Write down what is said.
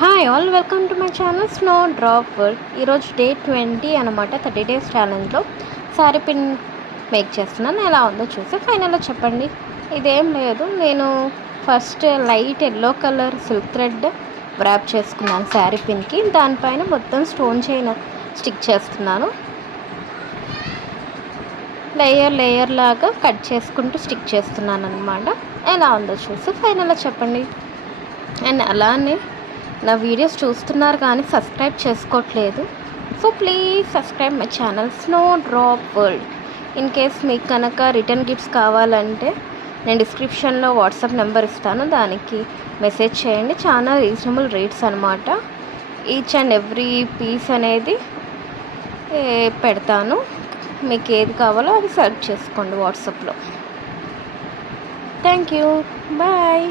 Hi all welcome to my channel snow drop world. ఈరోజు day 20 అనమాట. 30 days ఛాలెంజ్లో sari pin make చేస్తున్నాను. ఎలా ఉందో చూసి ఫైనల్లో చెప్పండి. ఇదేం లేదు, నేను first light yellow colour silk thread wrap చేసుకున్నాను శారీ పిన్కి. దానిపైన మొత్తం స్టోన్ చైన్ స్టిక్ చేస్తున్నాను. లేయర్ లాగా కట్ చేసుకుంటూ స్టిక్ చేస్తున్నాను అనమాట. ఎలా ఉందో చూసి ఫైనల్లో చెప్పండి. అండ్ అలానే నా వీడియోస్ చూస్తున్నారు కానీ సబ్స్క్రైబ్ చేసుకోవట్లేదు. So please subscribe my channel snow drop world. In case మీకు కనుక రిటర్న్ గిఫ్ట్స్ కావాలంటే నేను డిస్క్రిప్షన్లో వాట్సాప్ నెంబర్ ఇస్తాను, దానికి మెసేజ్ చేయండి. చాలా రీజనబుల్ రేట్స్ అనమాట. ఈచ్ అండ్ ఎవ్రీ పీస్ అనేది పెడతాను. మీకు ఏది కావాలో అది సెలెక్ట్ చేసుకోండి వాట్సాప్లో. Thank you, bye.